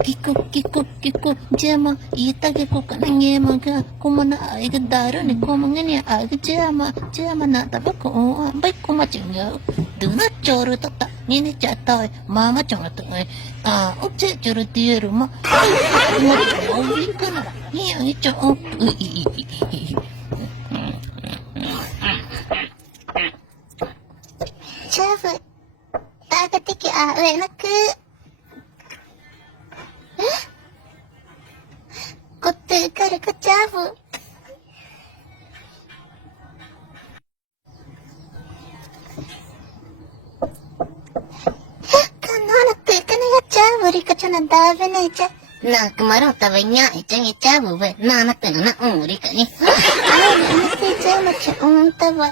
Kiko, jama, itage ko ka nang yemaga, kumana ay gadaro ni kumanganya ay jama na tabako, bay kumachinga, duna choro tata, nini chata, mama chonga to, uche choro tiero ma, uwi kana, yang icho, Chef, tagatiki awe nak. Kotte kare kachafu. Kanana tekane kachafu rika chana dave na icha. Na kumaro tavanya icha ichafu ve na na tena na rika ni. Ay nite chama cha tava.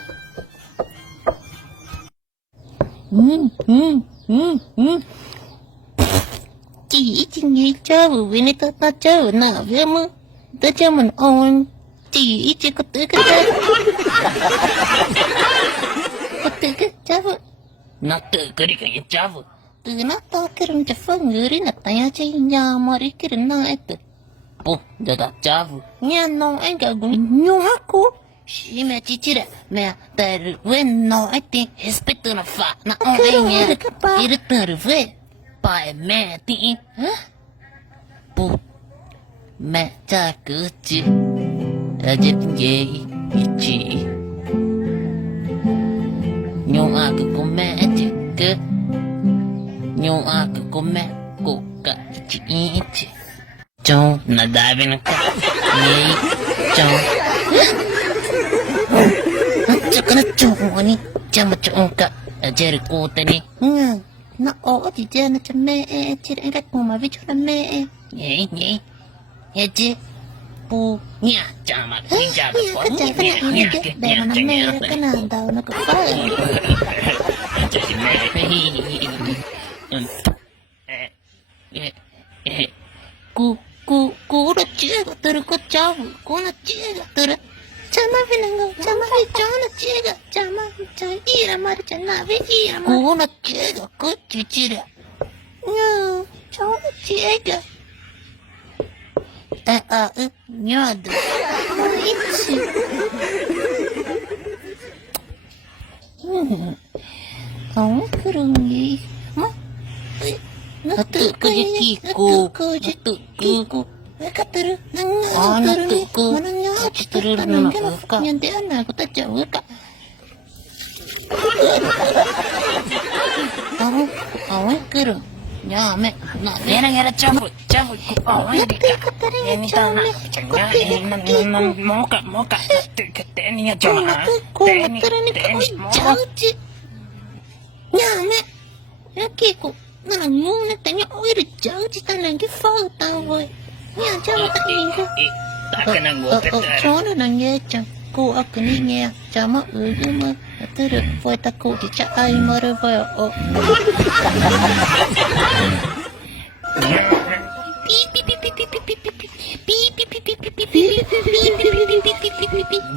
Chị nghe cháu vì nên ta cháu nào với mơ ta cho mình ôn chị chỉ có tự cái cháu có tự cái cháu nó tự cái đi cái cháu từ nó ta cái rừng chả phải người đi nè tay chơi nhà mà đi cái rừng này tự bố giờ đã cháu nhà nó anh cả cũng nhung hắc cô chị mẹ chị đấy mẹ tại quên nó anh tiếng hết biết nó phá nó anh nghe đi được từ về Bài mẹ tí hả? Bố Mẹ cha cứ chứ Ở chết ghê chị Nhưng cứ có mẹ chứ cơ Nhưng cứ có mẹ Cô cả chị chứ Chồng nó đá bên nó cả Nghe chồng Chắc nó chồng anh Chồng mà chồng cả Ở chết cô ta đi nó ố thì chơi nó cho mẹ chứ anh cách mà với chỗ là mẹ nhỉ chứ bu nha chả mà đi chả được quá cái nha để mà nó mẹ cái nào đầu nó cũng phải cô nó chưa có từ có cháu cô nó chưa có từ Chama vinango, chama vichona chega, chama chaira mar chana vira. Kuna chega, kuchichira. No, chona chega. Nyodo. Ichi. Kamu kurungi. Ma. Natu kiko. Kiko. Kataru, mananya citaru nangka, nyante anak aku tak jauh kak. Kamu kero, nyame, nak Era cabut, awal ni kak. Ini tanah, jangan, moka, teni aja mah, teni, jauh nyame, kiko, nanggung tanya oir jauh cita lagi falta boy. Nha cháu mà cháu nó đang nghe chẳng cô ác cái nghe cháu mà nhưng mà tôi được voi ta cô thì chắc ai mà rồi voi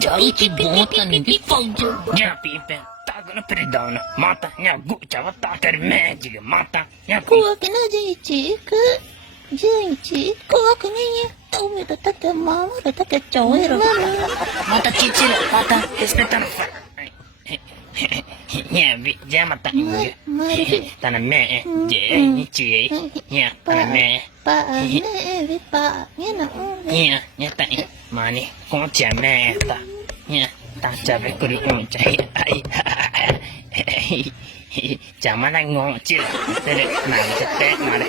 Jauh cibotan ni faujo. Ya pipe, tak kena peridana. Mata nya gu cawa tak kerme juga mata nya cô cái nó gì chỉ cứ Gente, coloca nem eu me dá até mal, dá até choiro. Mata cicil, mata respetan fa. Nya vi jama tak ni. Tanah me je ni cie. Nya tanah me. Pa me vi pa ni na. Nya tak mani ko cia me ta. Nya ta cabe kuri cai ai. Jangan ngong cil. Tere nang cetek mare.